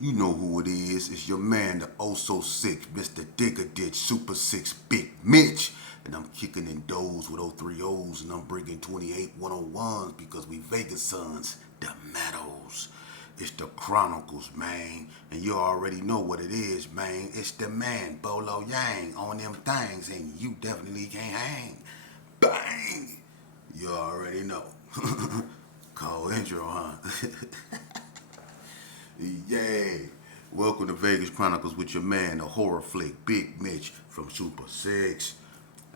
You know who it is. It's your man, the oh so sick, Mr. Digger Ditch, Super 6, Big Mitch. And I'm kicking in doors with 030s and I'm bringing 28 101s because we Vegas sons, the Meadows. It's the Chronicles, man. And you already know what it is, man. It's the man, Bolo Yang, on them things, and you definitely can't hang. Bang! You already know. Call intro, huh? Yay! Welcome to Vegas Chronicles with your man, the horror flick, Big Mitch from Super 6.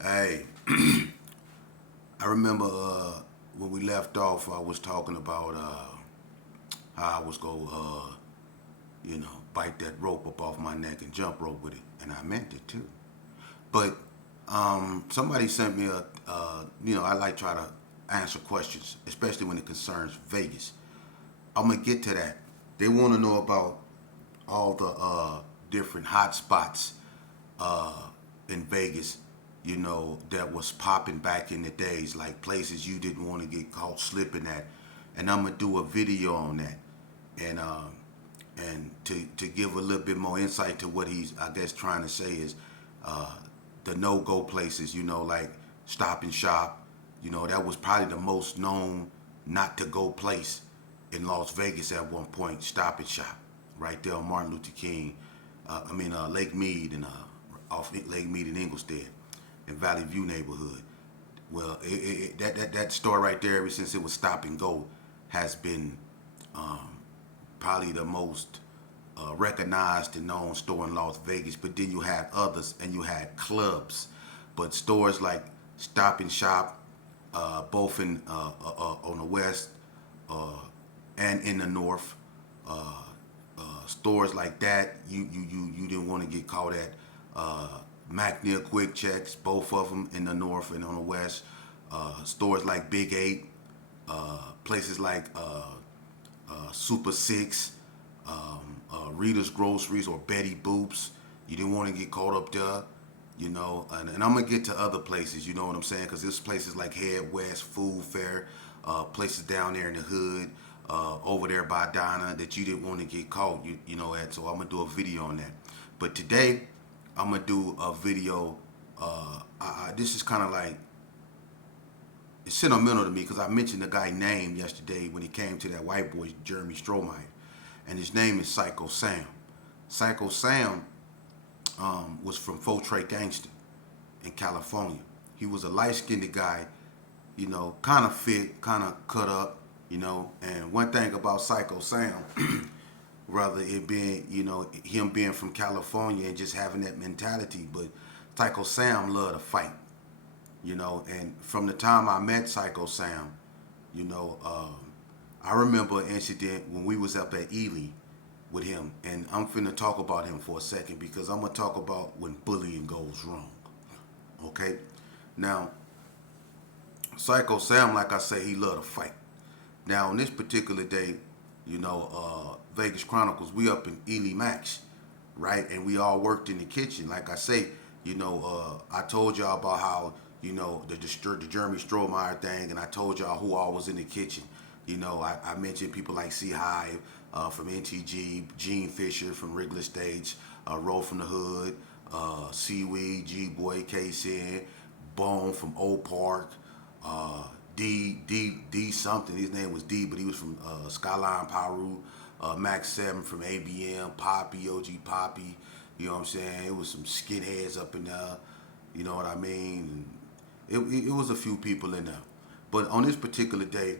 Hey, I remember when we left off, I was talking about how I was going to, bite that rope up off my neck and jump rope with it. And I meant it too. But somebody sent me I like try to answer questions, especially when it concerns Vegas. I'm going to get to that. They want to know about all the different hot spots in Vegas, that was popping back in the days, like places you didn't want to get caught slipping at. And I'm gonna do a video on that, and to give a little bit more insight to what he's, I guess, trying to say is the no-go places, like Stop and Shop. That was probably the most known not to go place in Las Vegas at one point. Stop and Shop, right there on Martin Luther King. Lake Mead and off Lake Mead in Inglestead, in Valley View neighborhood. Well, that store right there, ever since it was Stop and Go, has been probably the most recognized and known store in Las Vegas. But then you had others, and you had clubs. But stores like Stop and Shop, both in on the west and in the north, stores like that, you didn't want to get caught at. McNeil Quick Checks, both of them in the north and on the west. Stores like Big 8, places like Super 6, Rita's Groceries or Betty Boops. You didn't want to get caught up there, and I'm going to get to other places, you know what I'm saying? Because there's places like Head West, Food Fair, places down there in the hood, over there by Donna that you didn't want to get caught, at. So I'm going to do a video on that. But today, I'm going to do a video. This is kind of like, it's sentimental to me because I mentioned the guy's name yesterday when he came to that white boy, Jeremy Strohmeyer. And his name is ÇYCO Sam. ÇYCO Sam was from Fortray Gangster in California. He was a light-skinned guy, kind of fit, kind of cut up, And one thing about ÇYCO Sam, rather it being, him being from California and just having that mentality, but ÇYCO Sam loved to fight, And from the time I met ÇYCO Sam, I remember an incident when we was up at Ely with him, and I'm finna talk about him for a second because I'm gonna talk about when bullying goes wrong. Okay, now ÇYCO Sam, like I say, he loved to fight. Now on this particular day, Vegas Chronicles, we up in Ely Max, right? And we all worked in the kitchen. Like I say, I told y'all about how the Jeremy Strohmeyer thing, and I told y'all who all was in the kitchen. I mentioned people like C Hive from NTG, Gene Fisher from Wrigley Stage, Roll from the Hood, Seaweed, G Boy, K-Sin, Bone from Old Park, D something. His name was D, but he was from Skyline Paru. Max 7 from ABM, Poppy, OG Poppy. You know what I'm saying? It was some skinheads up in there. You know what I mean? It was a few people in there. But on this particular day,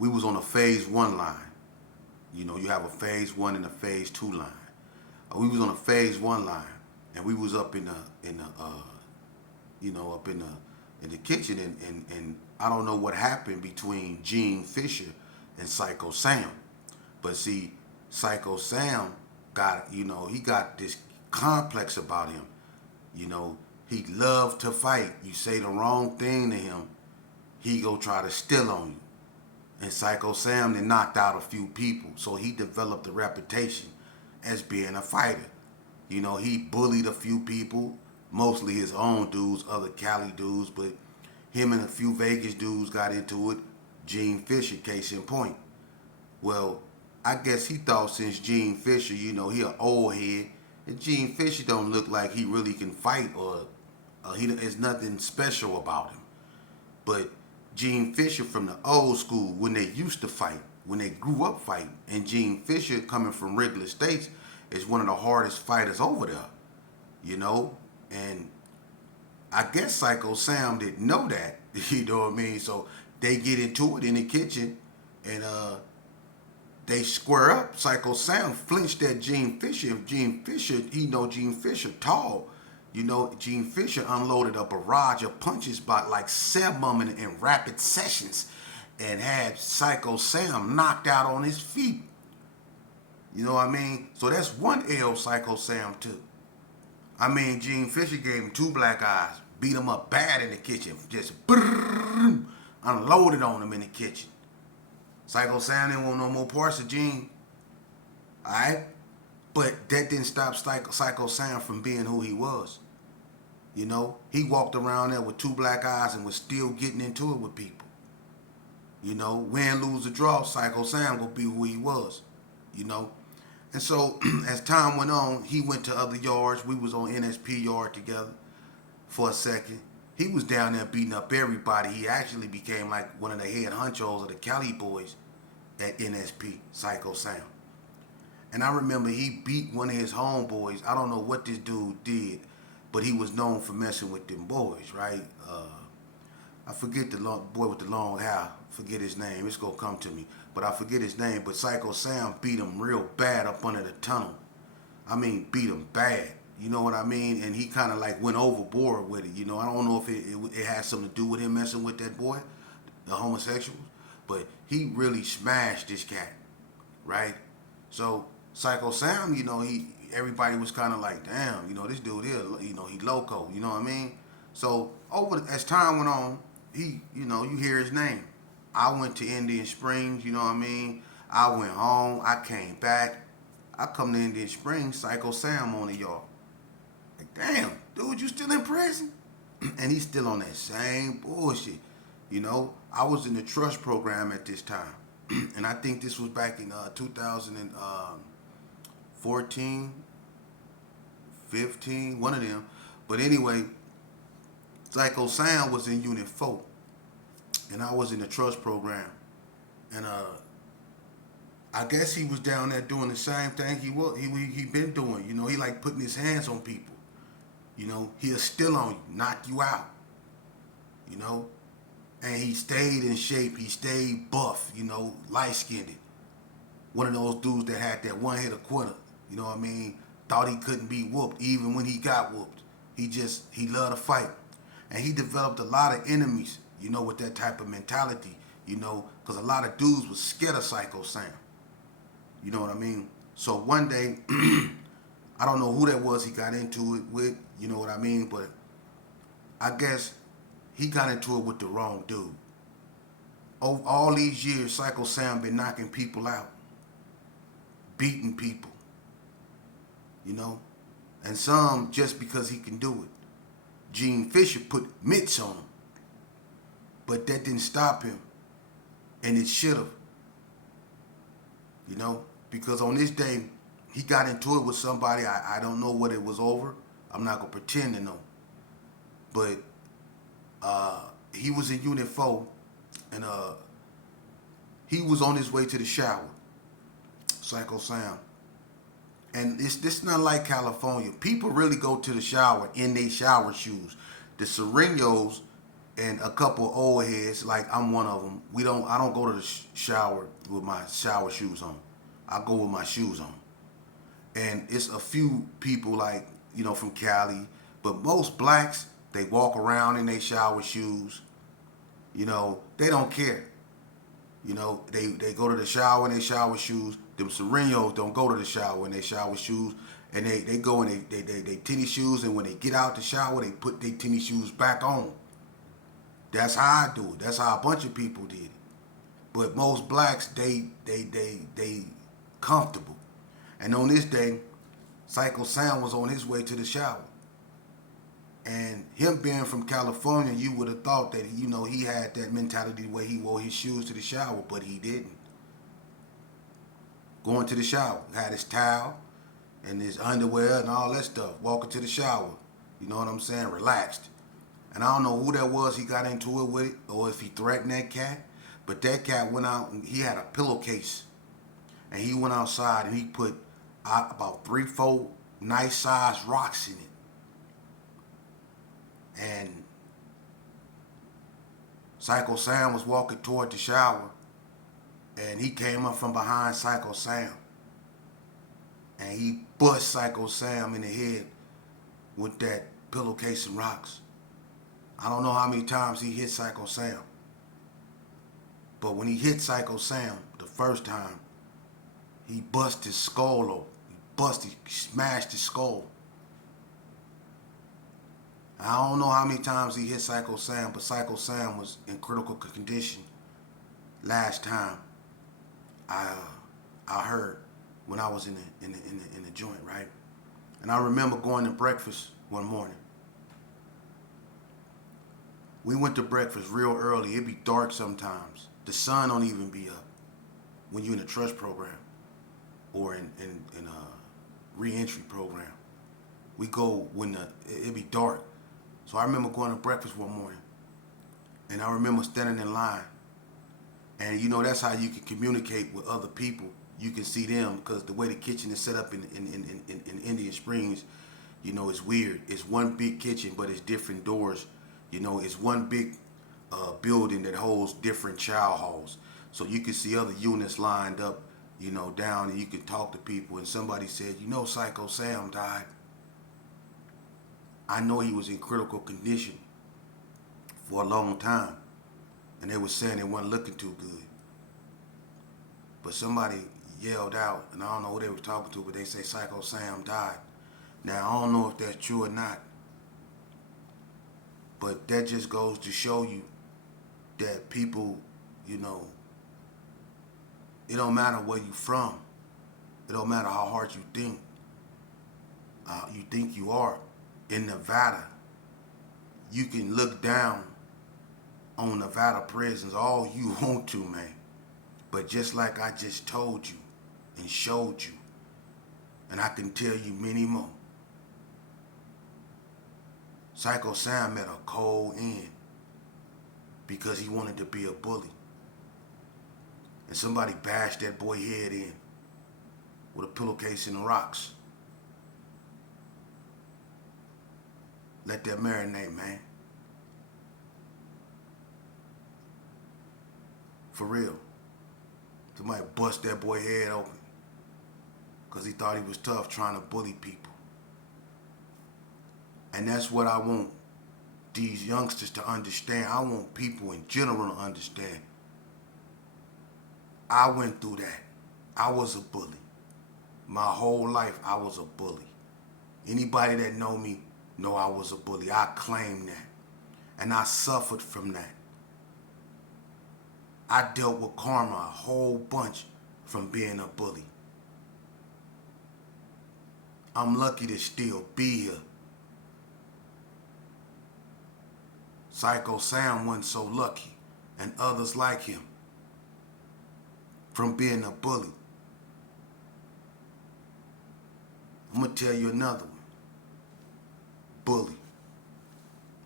we was on a phase 1 line. You have a phase 1 and a phase 2 line. We was on a phase 1 line, and we was up in the kitchen, and I don't know what happened between Gene Fisher and ÇYCO Sam, but see, ÇYCO Sam got, he got this complex about him. He loved to fight. You say the wrong thing to him, he go try to steal on you. And ÇYCO Sam then knocked out a few people, so he developed a reputation as being a fighter. He bullied a few people, mostly his own dudes, other Cali dudes, but him and a few Vegas dudes got into it. Gene Fisher, case in point. Well, I guess he thought since Gene Fisher, he an old head, and Gene Fisher don't look like he really can fight, or there's nothing special about him. But Gene Fisher from the old school, when they used to fight, when they grew up fighting, and Gene Fisher coming from Wrigley States is one of the hardest fighters over there, and I guess ÇYCO Sam didn't know that, you know what I mean? So they get into it in the kitchen, and they square up. ÇYCO Sam flinched at Gene Fisher. If Gene Fisher, Gene Fisher tall, Gene Fisher unloaded a barrage of punches by like 7 of them in rapid sessions, and had ÇYCO Sam knocked out on his feet. You know what I mean? So that's one L ÇYCO Sam took. I mean, Gene Fisher gave him 2 black eyes, beat him up bad in the kitchen, just unloaded on him in the kitchen. ÇYCO Sam didn't want no more parts of Gene. Alright? But that didn't stop ÇYCO Sam from being who he was. He walked around there with 2 black eyes and was still getting into it with people. Win, lose, or draw, ÇYCO Sam gonna be who he was. And so as time went on, he went to other yards. We was on NSP yard together for a second. He was down there beating up everybody. He actually became like one of the head honchos of the Cali boys at NSP, ÇYCO Sam. And I remember he beat one of his homeboys. I don't know what this dude did, but he was known for messing with them boys, right? I forget the boy with the long hair. Forget his name. It's going to come to me. But I forget his name. But ÇYCO Sam beat him real bad up under the tunnel. I mean, beat him bad. You know what I mean? And he kind of like went overboard with it. I don't know if it had something to do with him messing with that boy, the homosexuals. But he really smashed this cat, right? So ÇYCO Sam, everybody was kind of like, damn, this dude here, he loco. You know what I mean? So as time went on, you hear his name. I went to Indian Springs, you know what I mean? I went home, I came back. I come to Indian Springs, ÇYCO Sam on the yard. Like, damn, dude, you still in prison? And he's still on that same bullshit. I was in the trust program at this time. And I think this was back in 2014, 15, one of them. But anyway, ÇYCO Sam was in Unit 4. And I was in the trust program. And I guess he was down there doing the same thing he been doing. He like putting his hands on people. He'll steal on you, knock you out. And he stayed in shape. He stayed buff, light-skinned. One of those dudes that had that one-hitter quitter. You know what I mean? Thought he couldn't be whooped even when he got whooped. He loved to fight. And he developed a lot of enemies, with that type of mentality, because a lot of dudes was scared of ÇYCO Sam. You know what I mean? So one day, I don't know who that was he got into it with, you know what I mean? But I guess he got into it with the wrong dude. All these years, ÇYCO Sam been knocking people out, beating people, and some just because he can do it. Gene Fisher put mitts on him, but that didn't stop him, and it should have, because on this day, he got into it with somebody. I don't know what it was over. I'm not going to pretend to know. But he was in Unit 4, and he was on his way to the shower, ÇYCO Sam. And this not like California. People really go to the shower in their shower shoes. The Serenos and a couple old heads, like I'm one of them, I don't go to the shower with my shower shoes on. I go with my shoes on. And it's a few people like, from Cali, but most blacks, they walk around in their shower shoes. They don't care. They go to the shower in their shower shoes. Them Serenos don't go to the shower in their shower shoes. And they go in they tennis shoes, and when they get out the shower, they put their tennis shoes back on. That's how I do it. That's how a bunch of people did it. But most blacks, they comfortable. And on this day, ÇYCO Sam was on his way to the shower. And him being from California, you would have thought that, he had that mentality where he wore his shoes to the shower, but he didn't. going to the shower. Had his towel and his underwear and all that stuff, walking to the shower. You know what I'm saying? Relaxed. And I don't know who that was he got into it with, or if he threatened that cat. But that cat went out and he had a pillowcase. And he went outside and he put about 3-4 nice sized rocks in it. And ÇYCO Sam was walking toward the shower, and he came up from behind ÇYCO Sam, and he bust ÇYCO Sam in the head with that pillowcase and rocks. I don't know how many times he hit ÇYCO Sam, but when he hit ÇYCO Sam the first time, he bust his skull open. He smashed his skull. I don't know how many times he hit ÇYCO Sam, but ÇYCO Sam was in critical condition last time I heard when I was in the joint, right? And I remember going to breakfast one morning. We went to breakfast real early. It'd be dark sometimes. The sun don't even be up when you're in a trust program or in a re-entry program. We go when it'd be dark. So I remember going to breakfast one morning, and I remember standing in line. And you know, that's how you can communicate with other people. You can see them because the way the kitchen is set up in Indian Springs, you know, it's weird. It's one big kitchen, but it's different doors. You know, it's one big building that holds different chow halls. So you can see other units lined up, you know, down, and you can talk to people. And somebody said, you know, ÇYCO Sam died. I know he was in critical condition for a long time, and they were saying they wasn't looking too good. But somebody yelled out, and I don't know who they were talking to, but they say ÇYCO Sam died. Now, I don't know if that's true or not, but that just goes to show you that people, you know, it don't matter where you from. It don't matter how hard you think you are. In Nevada, you can look down on Nevada prisons all you want to, man. But just like I just told you and showed you, and I can tell you many more, ÇYCO Sam met a cold end because he wanted to be a bully. And somebody bashed that boy head in with a pillowcase and rocks. Let that marinate, man. For real. Somebody bust that boy head open because he thought he was tough trying to bully people. And that's what I want these youngsters to understand. I want people in general to understand. I went through that. I was a bully. My whole life, I was a bully. Anybody that know me know I was a bully. I claim that. And I suffered from that. I dealt with karma a whole bunch from being a bully. I'm lucky to still be here. ÇYCO Sam wasn't so lucky, and others like him, from being a bully. I'm gonna tell you another one. Bully.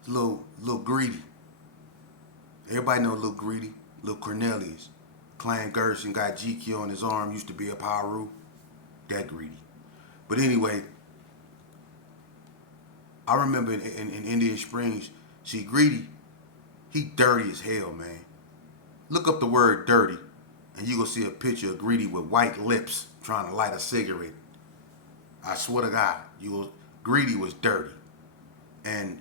Little Greedy. Everybody know Little Greedy. Little Cornelius. Clan Gerson got GQ on his arm, used to be a Pyru. That Greedy. But anyway, I remember in Indian Springs, see, Greedy, he dirty as hell, man. Look up the word dirty, and you gonna see a picture of Greedy with white lips trying to light a cigarette. I swear to God, Greedy was dirty. And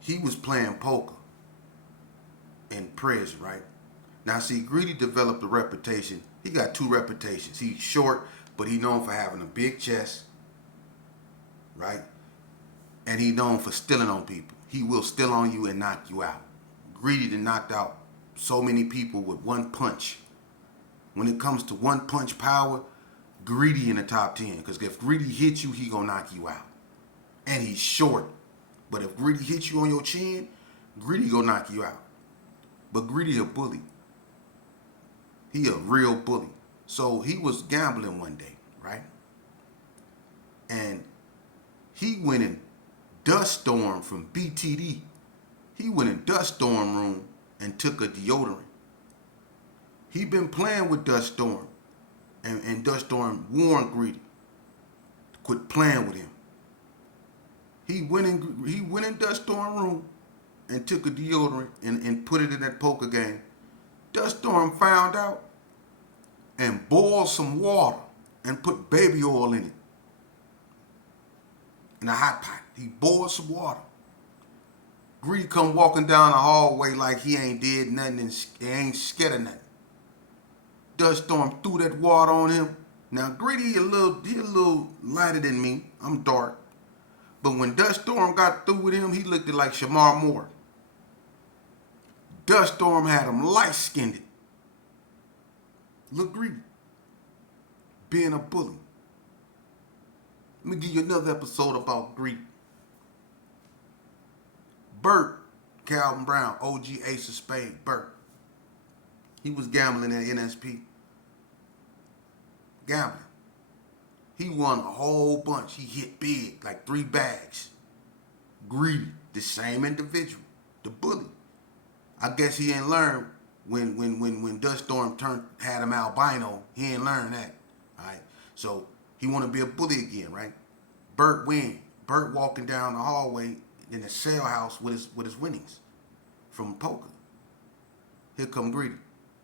he was playing poker in prison, right? Now, see, Greedy developed a reputation. He got two reputations. He's short, but he's known for having a big chest, right? And he's known for stealing on people. He will steal on you and knock you out. Greedy done knocked out so many people with one punch. When it comes to one punch power, Greedy in the top 10. Because if Greedy hits you, he gonna knock you out. And he's short. But if Greedy hits you on your chin, Greedy gonna knock you out. But Greedy a bully. He a real bully. So he was gambling one day, right? And he went in Dust Storm from BTD. He went in Dust Storm room and took a deodorant. He been playing with Dust Storm, and Dust Storm warned Greedy to quit playing with him. He went in Dust Storm room and took a deodorant and put it in that poker game. Dust Storm found out and boiled some water and put baby oil in it in a hot pot. He boiled some water. Greedy come walking down the hallway like he ain't did nothing and he ain't scared of nothing. Dust Storm threw that water on him. Now Greedy he a little lighter than me. I'm dark. But when Dust Storm got through with him, he looked like Shamar Moore. Dust Storm had him light-skinned. Look Greedy. Being a bully. Let me give you another episode about Greedy. Bert, Calvin Brown, OG Ace of Spades, Bert. He was gambling at NSP. Gambling. He won a whole bunch. He hit big, like 3 bags. Greedy, the same individual, the bully. I guess he ain't learned when Dust Storm had him albino. He ain't learned that. All right. So he want to be a bully again, right? Bert win. Bert walking down the hallway in the sale house with his winnings from poker. Here come Greedy.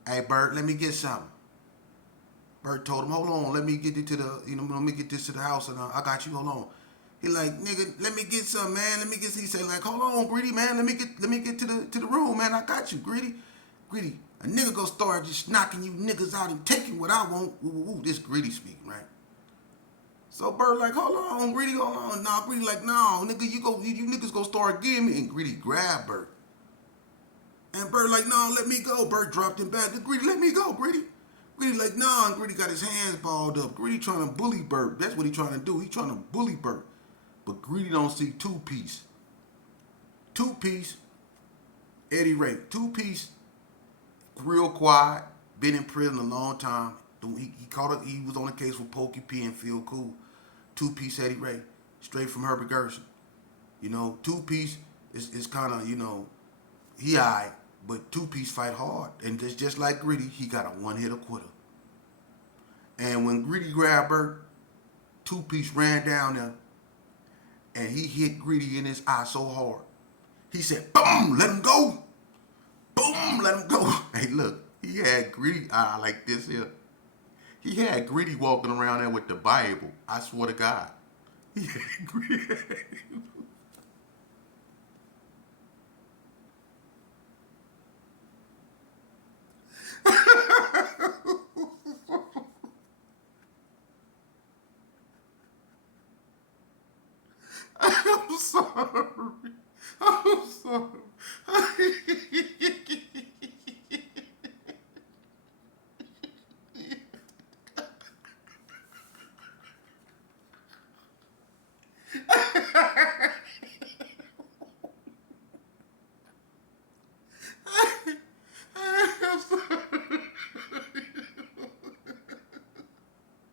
Hey Bert, let me get something. Bert told him, hold on, let me get it to let me get this to the house and I got you, hold on. He like, nigga, let me get some, man. He say like, hold on, Greedy, man. Let me get to the room, man. I got you, Greedy. Greedy, a nigga gonna start just knocking you niggas out and taking what I want. Ooh, this Greedy speaking, right? So Bert like, hold on, Greedy, hold on. Nah, Greedy like, no, nigga, you niggas gonna start getting me. And Greedy grabbed Bert. And Bert like, no, let me go. Bert dropped him back. Greedy, let me go, Greedy. Greedy like, nah, and Greedy got his hands balled up. Greedy trying to bully Bert. That's what he trying to do. He trying to bully Bert. But Greedy don't see two-piece. Two-piece, Eddie Ray. Two-piece, real quiet, been in prison a long time. He was on the case with Pokey P and Feel Cool. Two-piece Eddie Ray, straight from Herbert Gerson. You know, two-piece is kind of, he alright, but two-piece fight hard. And just like Greedy, he got a one-hitter quitter. And when Greedy grabbed Bert, two-piece ran down there, and he hit Greedy in his eye so hard. He said, boom, let him go. Boom, let him go. Hey, look, he had Greedy eye like this here. He had Greedy walking around there with the Bible. I swear to God. He had Greedy. I'm sorry. I'm sorry. I'm sorry.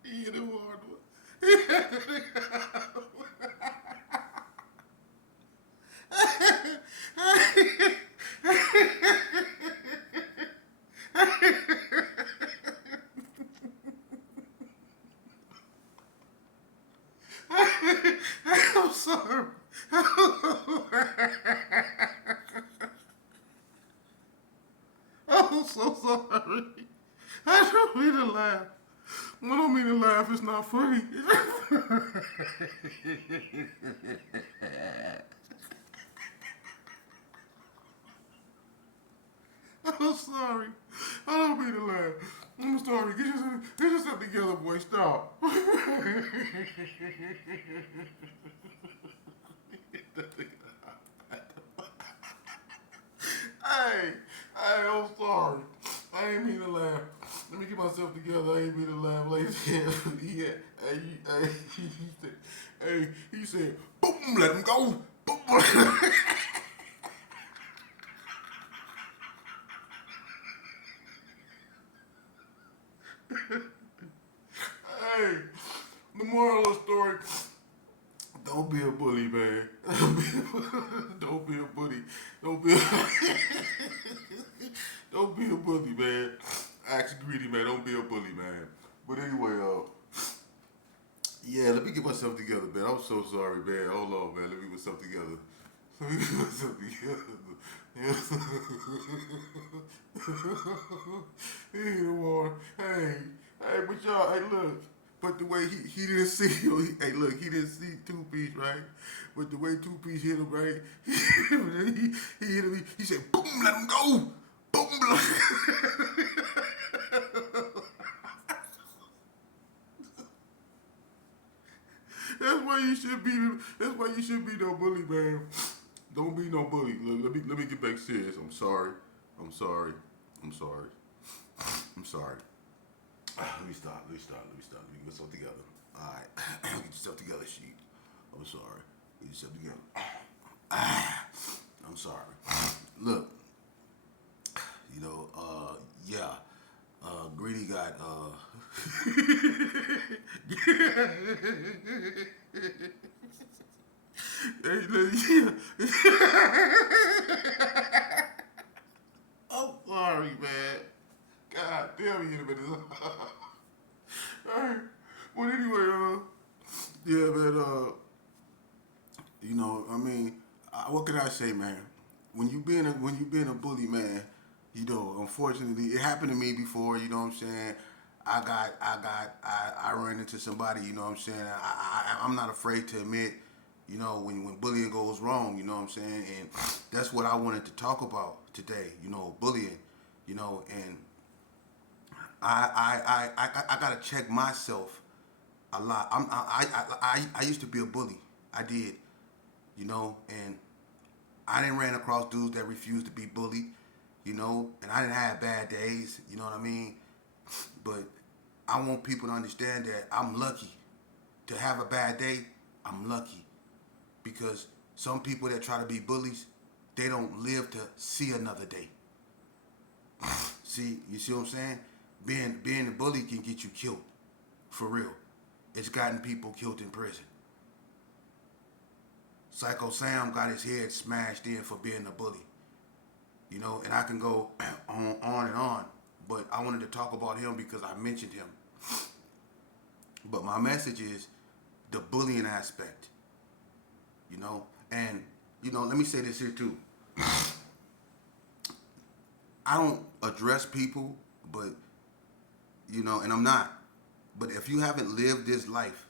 You the hard I'm sorry. I'm so sorry. I don't mean to laugh. I don't mean to laugh. It's not funny. I'm sorry. I don't mean to laugh. I'm sorry. Get yourself together, boy. Stop. Hey, I'm sorry. I ain't mean to laugh. Let me get myself together. I ain't mean to laugh. Like he said, boom, let him go. Boom. Hey, the moral of the story: don't be a bully, man. Don't be a bully. Don't be. Don't be a bully, man. Ask greedy, man. Don't be a bully, man. But anyway, yeah, let me get myself together, man. I'm so sorry, man. Hold on, man. Let me get myself together. Let me get myself together. Hey, hey, but y'all, hey, look. But the way he didn't see, hey, look, he didn't see Two Piece, right? But the way Two Piece hit him, right? He hit him. He said, "Boom, let him go." Boom, That's why you should be. That's why you should be no bully, man. Don't be no bully. Let me get back serious. I'm sorry. I'm sorry. I'm sorry. I'm sorry. Let me stop. Let me stop. Let me stop. Let me get myself together. All right. Get yourself together, sheep. I'm sorry. Get yourself together. I'm sorry. Look, yeah. Greedy got Hey, look, I'm sorry, man. God damn you, man. Hey, well, anyway, yeah, man. I mean, what can I say, man? When you being a bully, man, unfortunately, it happened to me before. You know what I'm saying? I ran into somebody. You know what I'm saying? I'm not afraid to admit, when bullying goes wrong. You know what I'm saying? And that's what I wanted to talk about today. Bullying. And I gotta check myself a lot. I used to be a bully. I did. And I didn't ran across dudes that refused to be bullied, and I didn't have bad days, you know what I mean? But I want people to understand that I'm lucky to have a bad day. I'm lucky because some people that try to be bullies, they don't live to see another day. You see what I'm saying? Being a bully can get you killed, for real. It's gotten people killed in prison. Psycho Sam got his head smashed in for being a bully. And I can go on and on, but I wanted to talk about him because I mentioned him. But my message is the bullying aspect, and let me say this here too. I don't address people, but and I'm not. But if you haven't lived this life,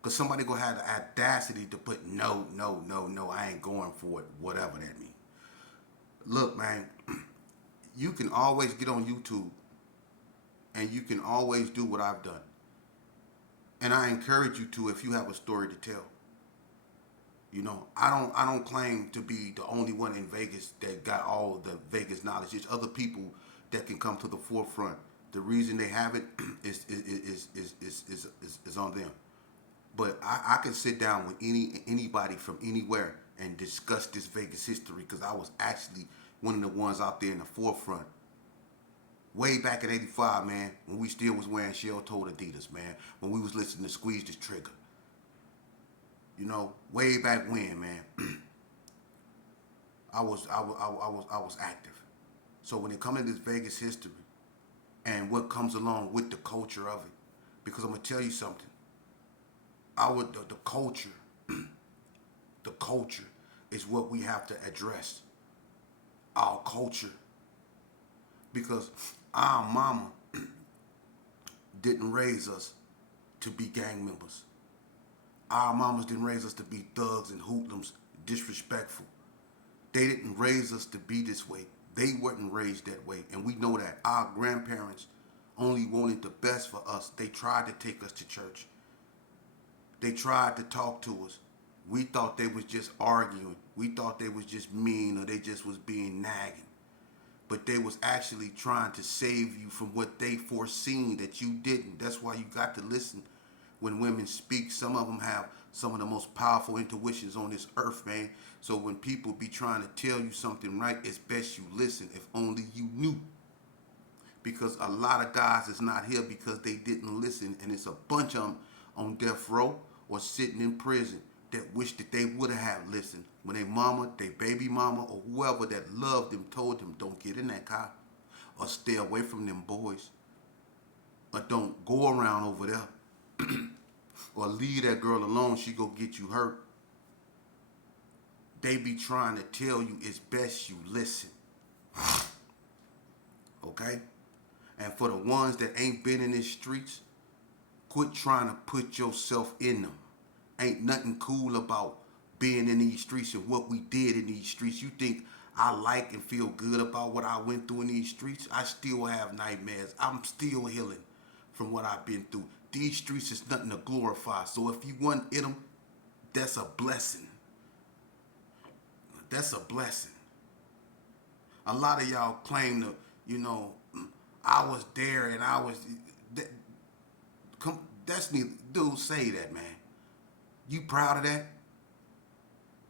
because somebody gonna have the audacity to put no, no, no, no, I ain't going for it, whatever that means. Look, man, you can always get on YouTube and you can always do what I've done. And I encourage you to if you have a story to tell. I don't claim to be the only one in Vegas that got all the Vegas knowledge. There's other people that can come to the forefront. The reason they have it is on them. But I can sit down with anybody from anywhere and discuss this Vegas history because I was actually one of the ones out there in the forefront. Way back in '85, man, when we still was wearing shell-toed Adidas, man, when we was listening to Squeeze the Trigger. Way back when, man, I was active. So when it comes to this Vegas history and what comes along with the culture of it, because I'm gonna tell you something, the culture, the culture is what we have to address. Our culture, because our mama didn't raise us to be gang members. Our mamas didn't raise us to be thugs and hoodlums, disrespectful. They didn't raise us to be this way. They weren't raised that way. And we know that. Our grandparents only wanted the best for us. They tried to take us to church. They tried to talk to us. We thought they was just arguing. We thought they was just mean or they just was being nagging. But they was actually trying to save you from what they foreseen that you didn't. That's why you got to listen when women speak. Some of them have some of the most powerful intuitions on this earth, man. So when people be trying to tell you something right, it's best you listen. If only you knew. because a lot of guys is not here because they didn't listen, and it's a bunch of them on death row or sitting in prison that wish that they would have listened when their mama, their baby mama, or whoever that loved them told them don't get in that car or stay away from them boys or don't go around over there or leave that girl alone, she go get you hurt. They be trying to tell you it's best you listen. Okay? And for the ones that ain't been in these streets, quit trying to put yourself in them. Ain't nothing cool about being in these streets and what we did in these streets. You think I like and feel good about what I went through in these streets? I still have nightmares. I'm still healing from what I've been through. These streets is nothing to glorify. So if you want in them, that's a blessing. That's a blessing. A lot of y'all claim to, I was there and I was. That's neither. Dude, say that, man. You proud of that?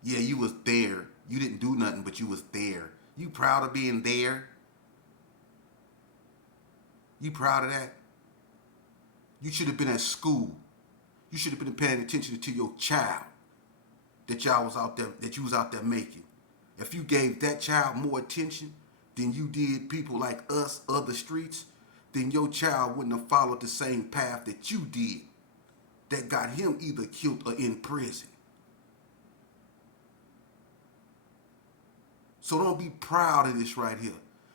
Yeah, you was there. You didn't do nothing, but you was there. You proud of being there? You proud of that? You should have been at school. You should have been paying attention to your child that y'all was out there, that you was out there making. If you gave that child more attention than you did people like us, other streets, then your child wouldn't have followed the same path that you did that got him either killed or in prison. So don't be proud of this right here.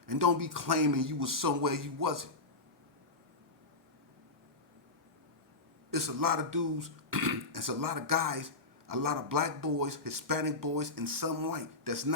And don't be claiming you was somewhere you wasn't. It's a lot of dudes, it's a lot of guys, a lot of black boys, Hispanic boys, and some white that's not